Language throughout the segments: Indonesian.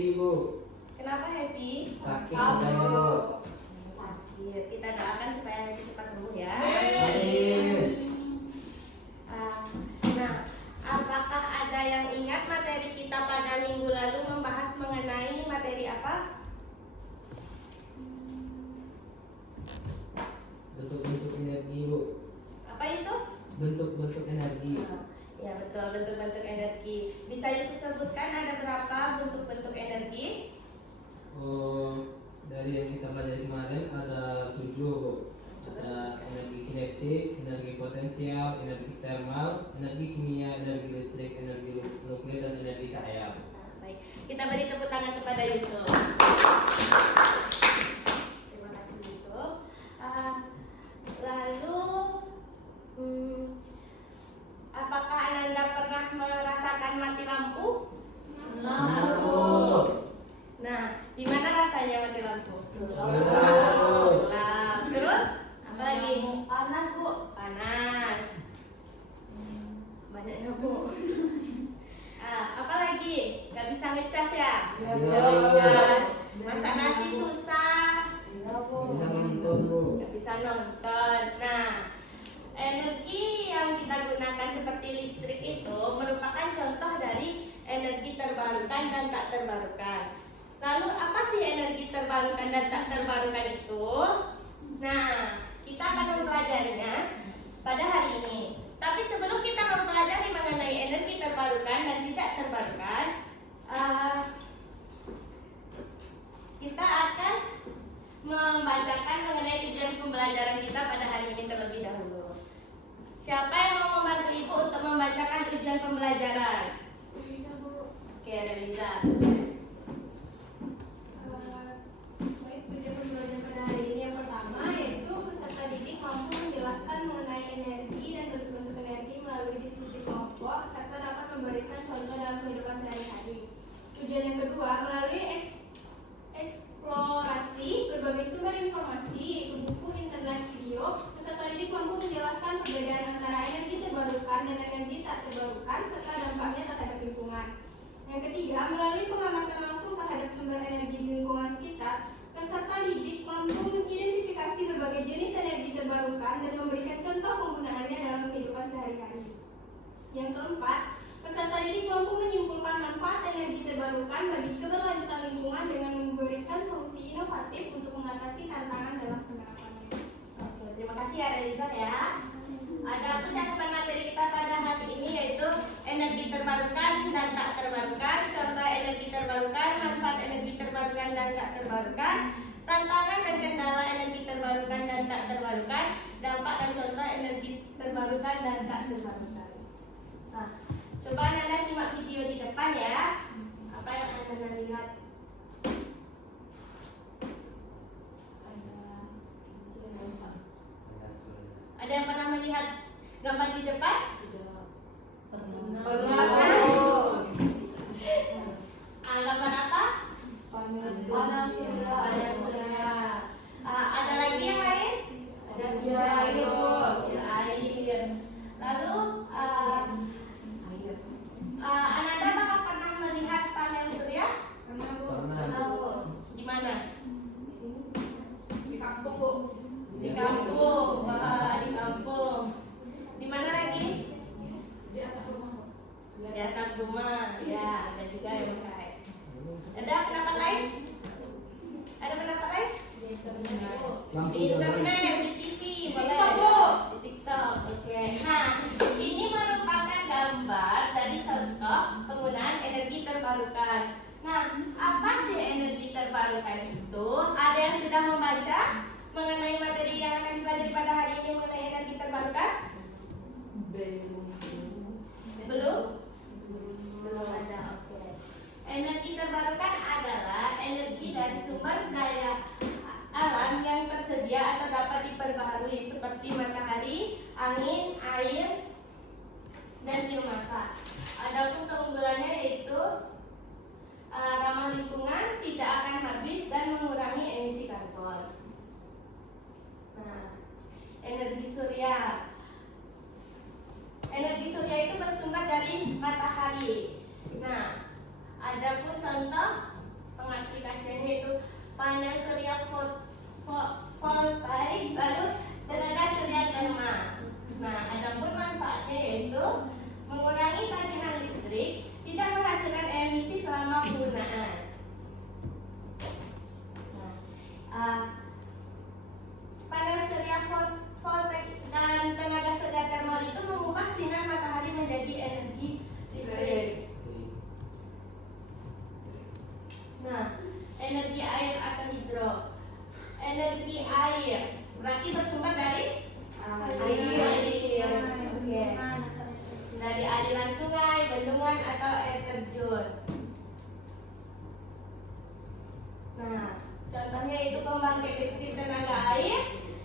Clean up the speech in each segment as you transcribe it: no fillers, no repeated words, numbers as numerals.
heavy, Bu. Kenapa heavy? Sakit badannya, Bu. Sakit. Kita doakan supaya heavy cepat sembuh ya. Amin. Nah, apakah ada yang ingat materi kita pada minggu lalu membahas mengenai materi apa? Bentuk-bentuk energi, Bu. Apa itu? Bentuk-bentuk energi. Ya betul, bentuk-bentuk energi. Bisa Yusuf sebutkan ada berapa bentuk-bentuk energi? Oh, dari yang kita pelajari kemarin ada 7, Bu. Ada energi kinetik, energi potensial, energi thermal, energi kimia, energi listrik, energi nuklir, dan energi cahaya. Baik, kita beri tepuk tangan kepada Yusuf. Terima kasih Yusuf. Lalu, apakah Ananda pernah merasakan mati lampu? Lampu. Nah, di mana rasanya mati lampu? Gelap. Gelap. Terus apa lagi? Panas, Bu. Panas. Banyak nyamuk. Apa lagi? Gak bisa ngecas ya? Masak nasi susah. Iya, Bu. Bisa nonton, Bu. Gak bisa nonton. Nah, energi yang kita gunakan seperti listrik itu merupakan contoh dari energi terbarukan dan tak terbarukan. Lalu apa sih energi terbarukan dan tak terbarukan itu? Nah, kita akan mempelajarinya pada hari ini. Tapi sebelum kita mempelajari mengenai energi terbarukan dan tidak terbarukan, kita akan membacakan mengenai tujuan pembelajaran kita pada hari ini terlebih dahulu. Siapa yang mau membantu Ibu untuk membacakan tujuan pembelajaran? Oke, ada Liza. Baik, tujuan pembelajaran pada hari ini yang pertama yaitu peserta didik mampu menjelaskan mengenai energi dan bentuk-bentuk energi melalui diskusi kelompok serta dapat memberikan contoh dalam kehidupan sehari-hari. Tujuan yang kedua, melalui eksplorasi berbagai sumber informasi yaitu buku, internet, video, peserta didik mampu menjelaskan perbedaan antara energi terbarukan dan energi tak terbarukan serta dampaknya terhadap lingkungan. Yang ketiga, melalui pengamatan langsung terhadap sumber energi di lingkungan sekitar, peserta didik mampu mengidentifikasi berbagai jenis energi terbarukan dan memberikan contoh penggunaannya dalam kehidupan sehari-hari. Yang keempat, peserta didik mampu menyimpulkan manfaat energi terbarukan bagi keberlanjutan lingkungan dengan memberikan solusi inovatif untuk mengatasi tantangan dalam penerapannya. Oke, terima kasih ya Eliza ya. Ada cakupan materi kita pada hari ini yaitu energi terbarukan dan tak terbarukan, contoh energi terbarukan, manfaat energi terbarukan dan tak terbarukan, tantangan dan kendala energi terbarukan dan tak terbarukan, dampak dan contoh energi terbarukan dan tak terbarukan. Nah, coba Anda simak video di depan ya. Apa yang Anda lihat? Ada yang pernah melihat gambar di depan? Gambar apa? Panel surya. Ada lagi yang lain? Ada air. Air. Lalu Ananda apakah pernah melihat panel surya? Pernah. Di mana? Di kampung, Bu. Di kampung. Wah, di kampung. Di mana lagi? Di atas rumah, Bos. Di atas rumah. Ya, ada juga yang pakai. Ada pendapat lain? Ada pendapat lain? Lampu Di jalan. internet, di TV, boleh. TikTok, Bu. Di TikTok, oke. Nah, ini merupakan gambar dari contoh penggunaan energi terbarukan. Nah, apa sih energi terbarukan itu? Ada yang sudah membaca mengenai materi yang akan dipelajari pada hari ini mengenai energi terbarukan? Belum? Belum ada, oke. Energi terbarukan adalah energi dari sumber daya alam yang tersedia atau dapat diperbaharui seperti matahari, angin, air, dan biomasa. Adapun keunggulannya yaitu ramah lingkungan, tidak akan habis dan mengurangi emisi karbon. Nah, energi surya. Energi surya itu bersumber dari matahari. Nah, adapun contoh panel surya voltaik, lalu tenaga surya termal. Nah, adapun manfaatnya yaitu mengurangi tagihan listrik, tidak menghasilkan emisi selama penggunaan. Panel surya voltaik dan tenaga surya termal itu mengubah sinar matahari menjadi energi listrik. Nah, energi air atau hidro. Energi air berarti bersumber dari air. Oke. Dari aliran sungai, bendungan atau air terjun. Nah, contohnya itu pembangkit listrik tenaga air.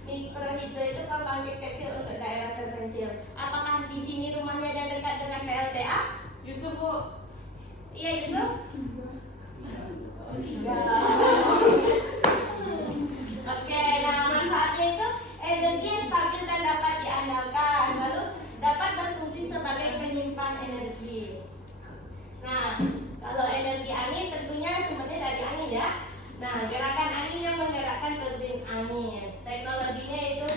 Mikrohidro itu pembangkit kecil untuk daerah terpencil. Apakah di sini rumahnya ada dekat dengan PLTA? Yusuf Bu. Iya, Yusuf. Oke, nah manfaatnya itu energi yang stabil dan dapat diandalkan, lalu dapat berfungsi sebagai penyimpan energi. Nah, kalau energi angin tentunya sumbernya dari angin ya. Nah, gerakan angin yang menggerakkan turbin angin. Teknologinya itu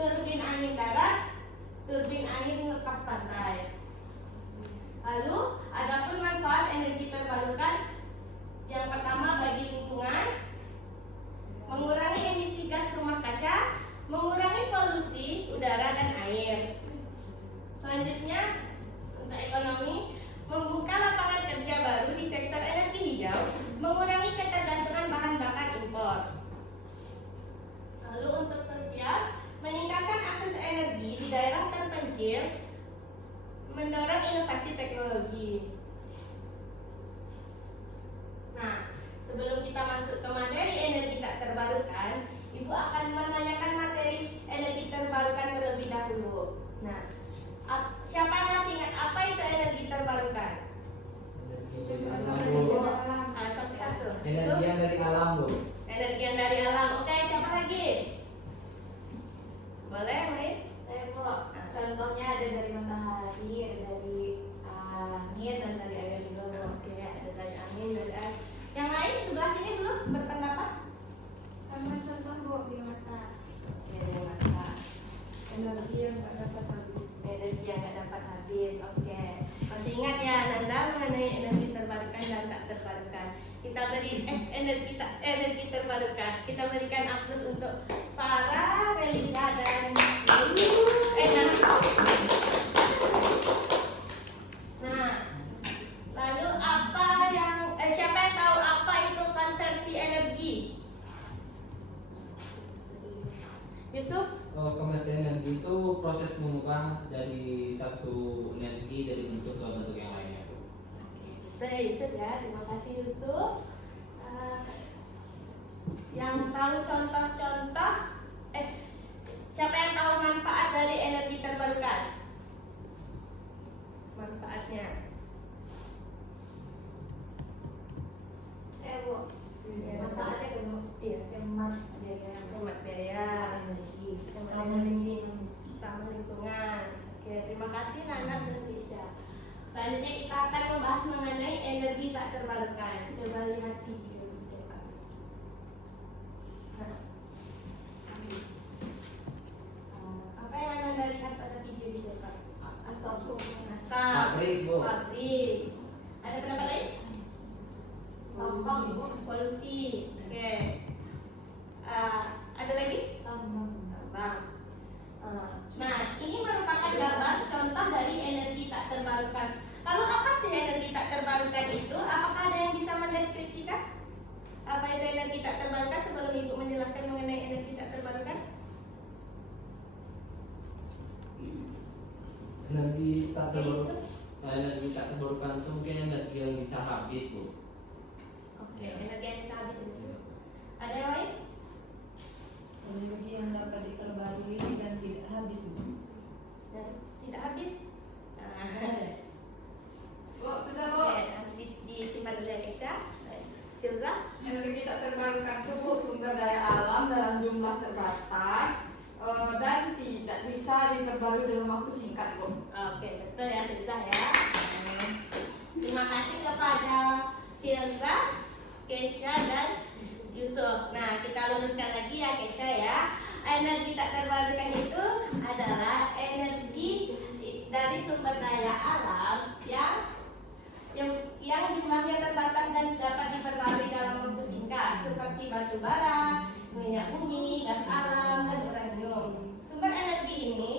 turbin angin darat, turbin angin lepas pantai. Lalu, adapun manfaat energi terbarukan. Yang pertama bagi lingkungan, mengurangi emisi gas rumah kaca, mengurangi polusi udara dan air. Selanjutnya, untuk ekonomi, membuka lapangan kerja baru di sektor energi hijau, mengurangi ketergantungan bahan bakar impor. Lalu untuk sosial, meningkatkan akses energi di daerah terpencil, mendorong inovasi teknologi. Nah, sebelum kita masuk ke materi energi tak terbarukan, Ibu akan menanyakan materi energi terbarukan terlebih dahulu. Nah, siapa yang masih ingat apa itu energi terbarukan? Energi dari alam, Bu. Satu-satu. Energi yang dari alam, Bu. Energi yang dari alam. Oke, siapa lagi? Boleh, Main? Saya Bu. Contohnya ada dari matahari, ada dari angin dan dari air juga Bu. Oke, ada dari angin, dari air. Yang lain sebelah sini belum berpendapat? Tambah contoh Bu, biomasa. Oke, biomasa. Energi yang tak dapat habis. Energi yang tidak dapat habis. Oke. Masih ingat ya Nanda mengenai energi terbarukan dan tak terbarukan. Kita beri energi terbarukan. Kita berikan aplaus untuk para Relisa dan Nah, lalu apa yang siapa yang tahu apa itu konversi energi? Yusuf? Konversi energi itu proses mengubah dari satu energi dari bentuk ke bentuk yang lainnya, Bu. Baik, Yusuf ya. Terima kasih Yusuf. Yang tahu contoh-contoh, siapa yang tahu manfaat dari energi terbarukan? Manfaatnya? Bu. Ya, Manfaatnya kan Bu. Iya. Hemat biaya. Hemat biaya, Energi. hemat energi, ramah lingkungan. Oke, terima kasih Nana dan Tisha. Selanjutnya kita akan membahas mengenai energi tak terbarukan. Coba lihat video di depan. Nah, apa yang Anda lihat pada video di depan? Asap Bu. Asap, Pabrik, Bu. pabrik. Ada pendapat lain? Tambang Bu. Polusi. Oke. Ada lagi? Tambang. Tambang. Nah, ini merupakan gambar contoh dari energi tak terbarukan. Lalu apa sih energi tak terbarukan itu? Apakah ada yang bisa mendeskripsikan apa itu energi tak terbarukan sebelum Ibu menjelaskan mengenai energi tak terbarukan? Energi tak terbarukan, energi tak terbarukan itu mungkin energi yang bisa habis, Bu. Oke, energi yang bisa habis itu. Ada yang lain? Energi yang dapat diperbarui dan tidak habis Bu. Dan tidak habis. Bu, betul Bu. Oke, nanti disimpan dulu ya Kesha. Filza? Energi tak terbarukan itu Bu, sumber daya alam dalam jumlah terbatas dan tidak bisa diperbarui dalam waktu singkat Bu. Oke, betul ya Filza ya. Terima kasih kepada Filza, Kesha dan Yusuf. energi tak terbarukan itu adalah energi dari sumber daya alam yang jumlahnya terbatas dan dapat diperbarui dalam waktu singkat, seperti batu bara, minyak bumi, gas alam, dan uranium. Sumber energi ini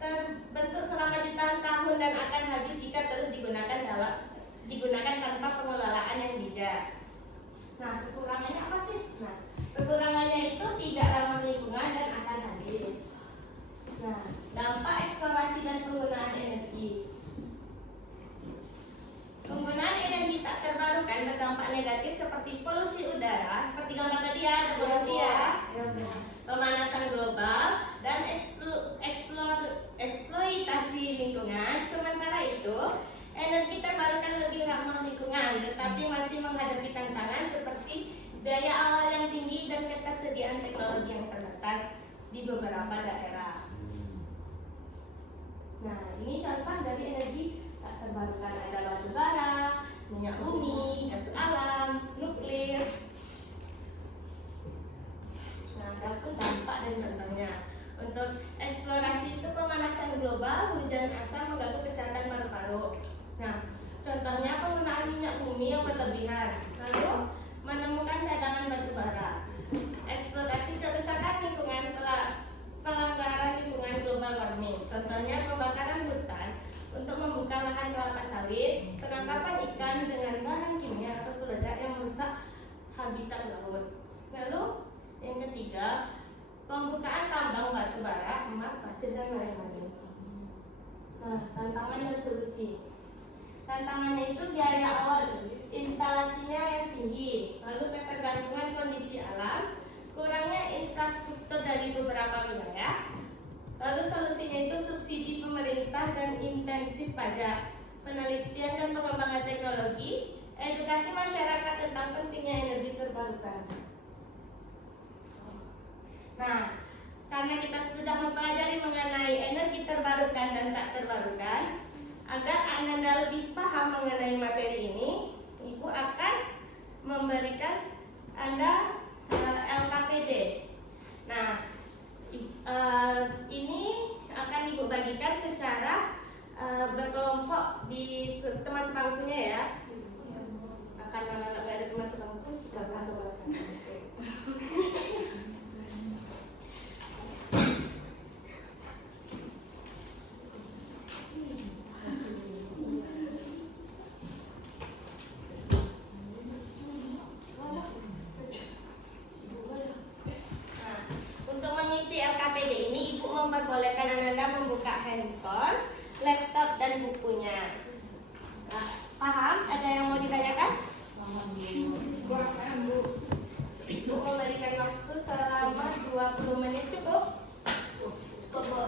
terbentuk selama jutaan tahun dan akan habis jika terus digunakan tanpa pengelolaan yang bijak. Nah, kekurangannya apa sih? Nah, kekurangannya itu tidak ramah lingkungan dan akan habis. Nah, dampak eksplorasi dan penggunaan energi. Penggunaan energi tak terbarukan berdampak negatif seperti polusi udara, seperti gambar tadi ya, ada polusi ya, pemanasan global, dan eksploitasi lingkungan. Sementara itu, energi terbarukan lebih ramah lingkungan, tetapi masih menghadapi tantangan seperti biaya awal yang tinggi dan ketersediaan teknologi yang terbatas di beberapa daerah. Nah, ini contoh dari energi tak terbarukan, ada batu bara, minyak bumi, gas alam, nuklir. Nah, ada pun dampak dan contohnya. Untuk eksplorasi itu pemanasan global, hujan asam mengganggu kesehatan paru-paru. Nah, contohnya penggunaan minyak bumi yang berlebihan, lalu menemukan cadangan batu bara. Eksploitasi kerusakan lingkungan, pelanggaran lingkungan global warming. Contohnya pembakaran hutan untuk membuka lahan kelapa sawit, penangkapan ikan dengan bahan kimia atau peledak yang merusak habitat laut. Lalu yang ketiga, pembukaan tambang batu bara, emas, pasir, dan lain-lain. Nah, tantangan dan solusi. Tantangannya itu biaya awal instalasinya yang tinggi, lalu ketergantungan kondisi alam, kurangnya infrastruktur dari beberapa wilayah, lalu solusinya itu subsidi pemerintah dan intensif pajak, penelitian dan pengembangan teknologi, edukasi masyarakat tentang pentingnya energi terbarukan. Nah, karena kita sudah mempelajari mengenai energi terbarukan dan tak terbarukan, agar Anda lebih paham mengenai materi ini, Ibu akan memberikan Anda LKPD. Nah, ini akan Ibu bagikan secara berkelompok di teman sebangkunya ya. Akan nggak ada teman sebangku, silakan keluarkan. Memperbolehkan Anda membuka handphone, laptop, dan bukunya. Nah, paham? Ada yang mau ditanyakan? Ibu memberikan waktu selama 20 menit cukup? Cukup, Bu.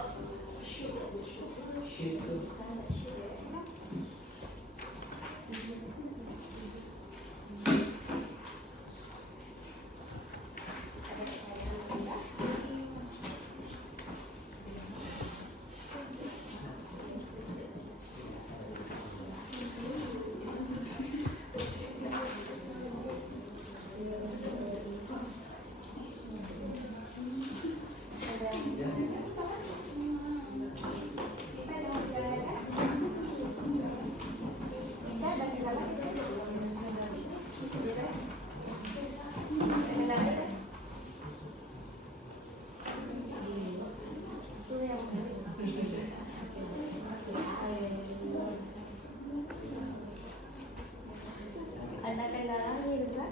Ada kendala Mirza?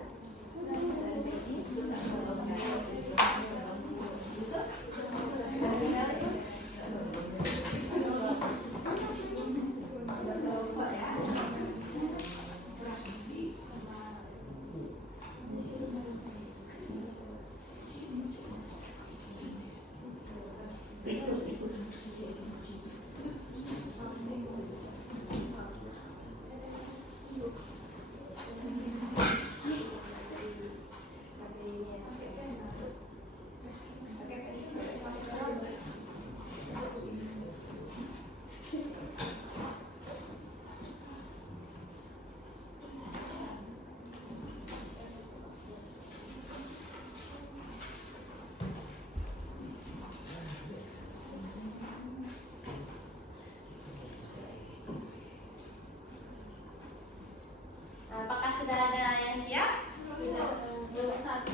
Semuanya siap? Sudah satu.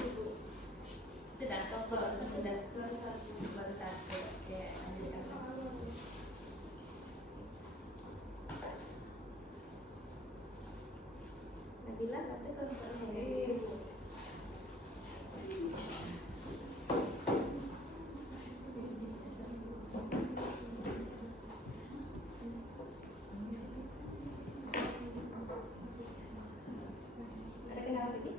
Sudah, sudah. Baru satu. Baru satu. Oke, lanjutkan. Nabila, kata kalau ada kenapa lagi?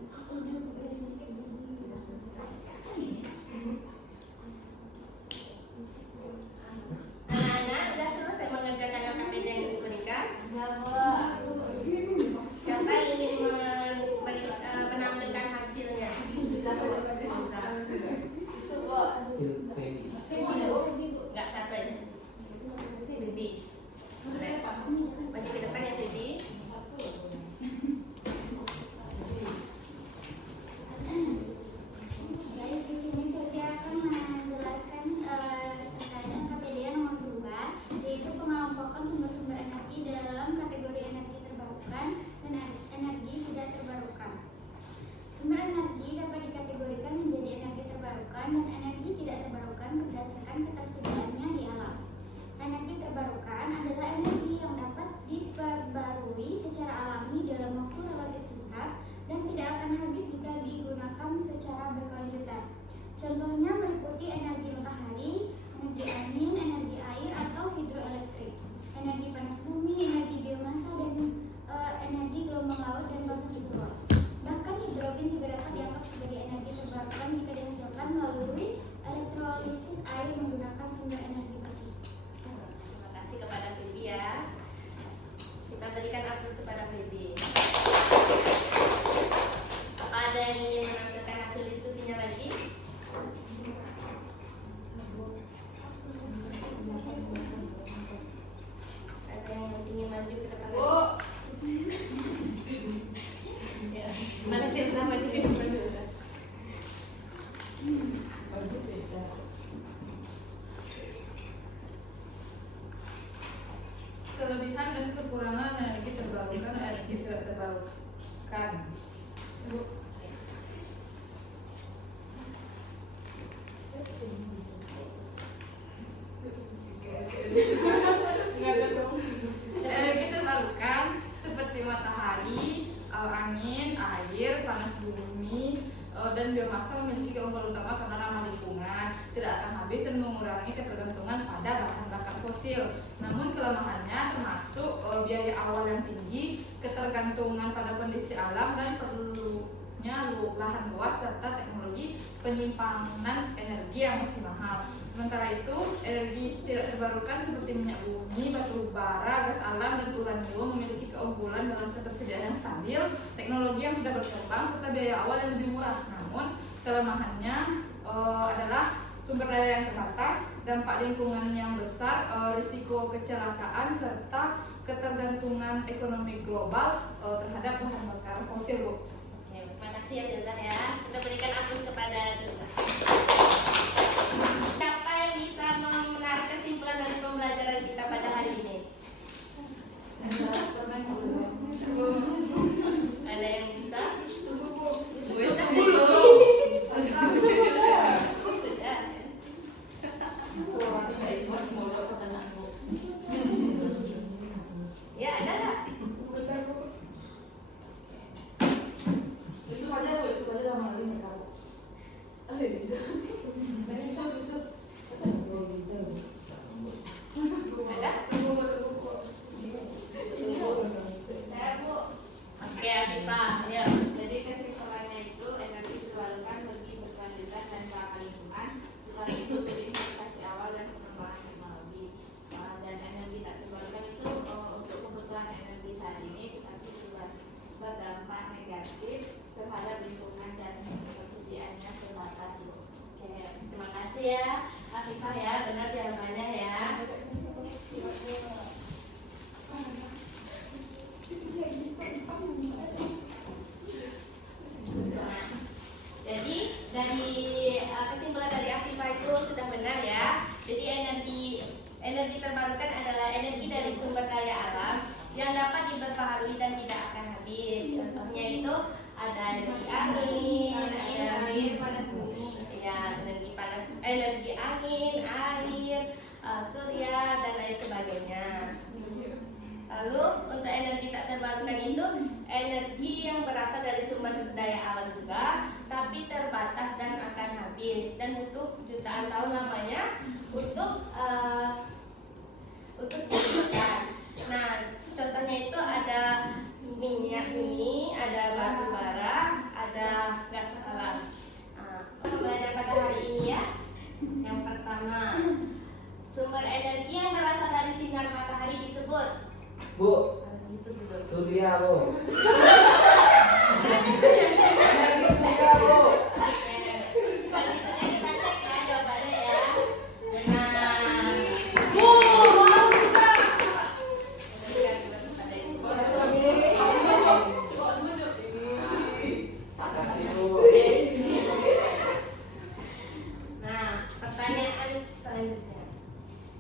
Anak-anak udah selesai mengerjakan LKPD yang diberikan? Siapa yang ingin menampilkan hasilnya? Feby. Enggak, satu aja. Bibi. Boleh. Maju ke depan ya, Bibi. Baik, di sini saya akan menjelaskan terkait KPD nomor 2, yaitu pengelompokan sumber-sumber energi dalam kategori energi terbarukan dan energi tidak terbarukan. Sumber energi dapat dikategorikan menjadi energi terbarukan dan energi tidak terbarukan berdasarkan ketersediaannya di alam. Energi terbarukan adalah energi yang dapat diperbarui secara alami dalam waktu relatif singkat dan tidak akan habis jika digunakan secara berkelanjutan. Contohnya meliputi energi matahari, energi angin, energi air atau hidroelektrik, energi panas bumi, energi biomasa, dan energi gelombang laut dan pasang surut. Bahkan hidrogen juga dapat dianggap sebagai energi terbarukan jika dihasilkan melalui elektrolisis air menggunakan sumber energi besi. Terima kasih kepada Bibi ya. Kita berikan aplaus kepada Bibi. Apa ada yang ingin menampilkan hasil diskusinya lagi? Ada yang ingin maju ke depan? Bu, Ya. Mana sih yang maju ke depan dulu? kelebihan dan kekurangan energi terbarukan dan energi tidak terbarukan. Bu. Energi terbarukan seperti matahari, angin, air, panas bumi, dan biomasa memiliki keunggulan utama karena ramah lingkungan, tidak akan habis dan mengurangi ketergantungan pada bahan bakar fosil. Namun kelemahannya termasuk biaya awal yang tinggi, ketergantungan pada kondisi alam, dan perlunya lahan luas serta teknologi penyimpanan energi yang masih mahal. Sementara itu, energi tidak terbarukan seperti minyak bumi, batu bara, gas alam, dan uranium memiliki keunggulan dalam ketersediaan yang stabil, teknologi yang sudah berkembang, serta biaya awal yang lebih murah. Namun, kelemahannya adalah sumber daya yang terbatas, dampak lingkungan yang besar, risiko kecelakaan, serta ketergantungan ekonomi global terhadap bahan bakar fosil. Bu. Oke, terima kasih ya Dilda ya. Kita berikan aplaus kepada Dilda. Siapa yang bisa menarik kesimpulan dari pembelajaran kita pada hari ini? Ada yang bisa? Sudah. Ya, ada nggak? Yusuf aja Bu, Yusuf aja sama lagi mereka Bu. Ada? Oke, Afifah, ayo. Jadi kesimpulannya itu energi terbarukan lebih berkelanjutan dan ramah lingkungan. Bukan itu dari investasi awal dan pengembangan teknologi. Dan energi tak terbarukan itu untuk kebutuhan energi saat ini, tetapi sudah berdampak negatif terhadap lingkungan dan ketersediaannya terbatas. Oke, terima kasih ya, Afifah ya. Benar jawabannya ya. Jadi dari kesimpulan dari Afifah itu sudah benar ya. Jadi energi terbarukan adalah energi dari sumber daya alam yang dapat diperbaharui dan tidak akan habis. Contohnya itu ada surya dan lain sebagainya. Lalu untuk energi tak terbarukan itu energi yang berasal dari sumber daya alam juga, tapi terbatas dan akan habis dan butuh jutaan tahun lamanya untuk digunakan. Nah, contohnya itu ada minyak ini, ada batu bara, ada gas alam. Belajar pada hari ini ya. Yang pertama, sumber energi yang berasal dari sinar matahari disebut. Bu, Disebut. surya bu. Energi Surya bu. Selanjutnya kita cek ya jawabannya ya. Dengan Makasih bu. Nah, pertanyaan selanjutnya.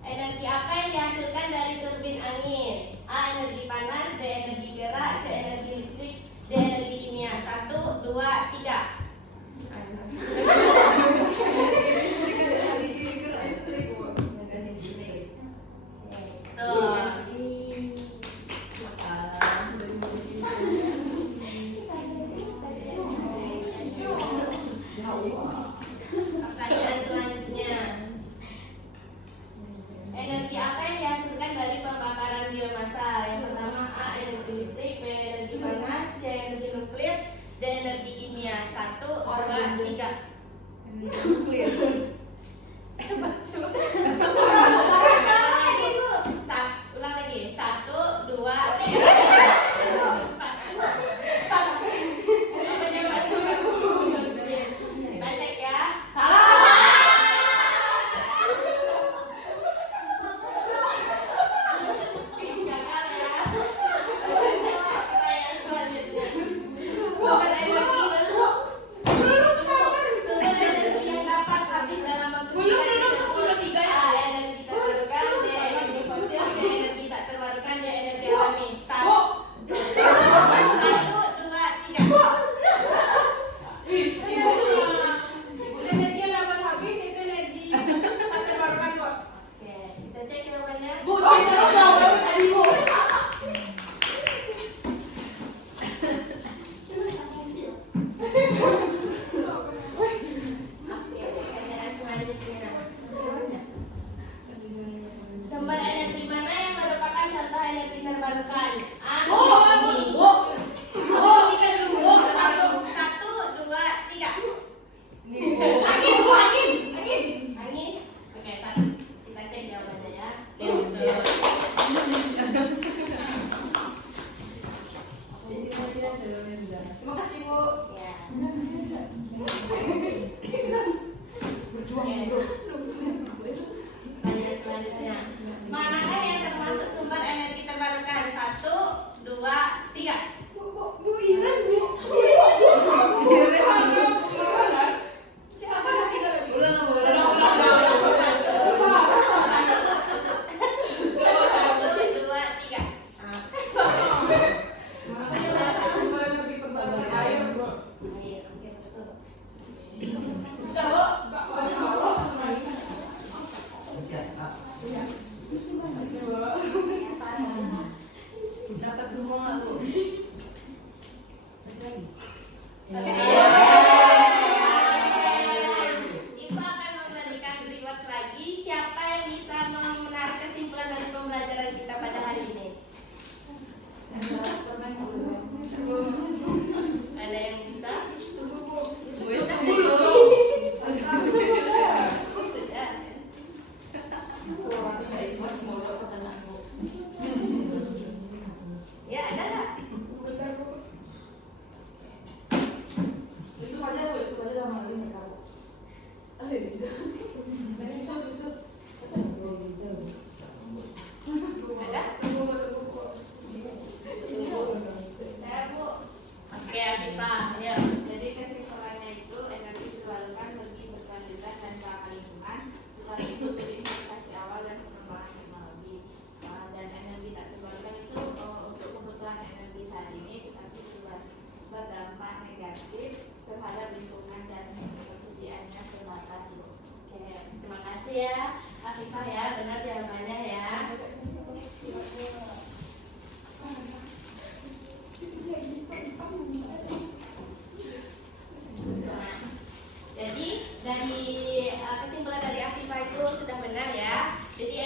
Energi apa yang dihasilkan dari turbin angin? A. Energi panas, B. Energi gerak, C. Energi listrik, D. Energi kimia. 1, 2, 3. Pertanyaan selanjutnya. Energi apa yang dihasilkan dari pembakaran biomasa? Yang pertama A. Energi listrik, B. Energi panas, C. Energi nuklir, D. Energi kimia. 1, 2, 3. Ulang lagi. 1, 2, 3. Apa jawabannya? Kita cek ya. Gagal ya. Pertanyaan selanjutnya. Sumber energi sumber energi yang dapat habis dalam waktu singkat disebut A. Energi terbarukan, B. Energi fosil, C. Energi tak terbarukan, D. Energi alami. 1, 2, 3. Energi yang dapat habis itu energi tak terbarukan kok. Oke, kita cek jawabannya. Bu, kita jawab tadi bu. Oke, pertanyaan selanjutnya. Sumber energi mana yang merupakan contoh energi terbarukan? A. Bumi. Satu, dua, tiga. Angin bu, angin. Angin. Oke, satu. Kita cek jawabannya ya. Oke, Terima kasih bu. ya. Pertanyaan selanjutnya. Manakah yang termasuk sumber energi terbarukan? 1, 2, 3. Bu Iren bu. Siapa yang tiga lagi? Ulang. Dapat semua tuh. Ibu akan memberikan reward lagi. Siapa yang bisa menarik kesimpulan dari pembelajaran kita pada hari ini? Ada yang bisa? Ya, ada nggak? Besok aja sama lagi mereka. Ada? Saya Bu. Oke, Afifah. Ayo. Jadi kesimpulannya itu energi terbarukan lebih berkelanjutan dan ramah lingkungan, bukan itu dari investasi awal dan pengembangan teknologi. Dan energi tak terbarukan itu untuk kebutuhan energi saat ini, tetapi sudah berdampak negatif terhadap lingkungan dan ketersediaannya terbatas. Oke. Terima kasih ya, Afifah ya, benar jawabannya ya. Nah, jadi dari kesimpulan dari Afifah itu sudah benar ya. Jadi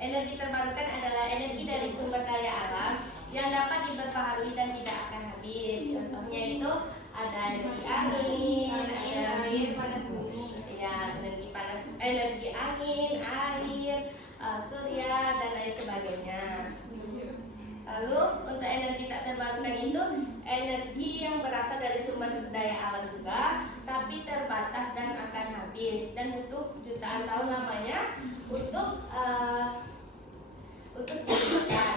energi terbarukan adalah energi dari sumber daya alam yang dapat diperbaharui dan tidak akan habis. Contohnya itu ada energi angin, ada air, panas bumi, ya energi angin, air, surya dan lain sebagainya. Lalu untuk energi tak terbarukan itu energi yang berasal dari sumber daya alam juga, tapi terbatas dan akan habis dan butuh jutaan tahun lamanya untuk digunakan.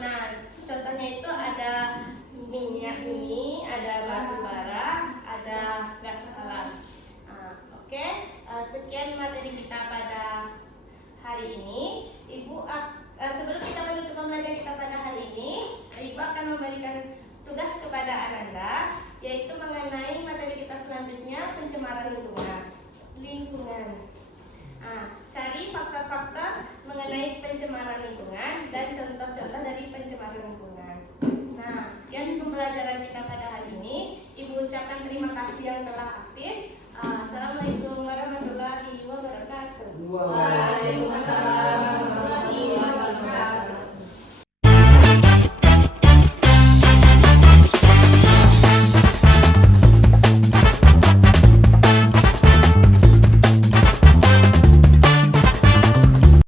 Nah, contohnya itu ada minyak bumi, ada batu bara, ada gas alam. Oke, sekian materi kita pada hari ini. Sebelum kita menutup pembelajaran kita pada hari ini, Ibu akan memberikan tugas kepada Ananda, yaitu mengenai materi kita selanjutnya, pencemaran lingkungan. Cari fakta-fakta mengenai pencemaran lingkungan dan contoh-contoh dari pencemaran lingkungan. Nah, sekian pembelajaran kita pada hari ini. Ibu ucapkan terima kasih yang telah aktif. Assalamualaikum warahmatullahi wabarakatuh.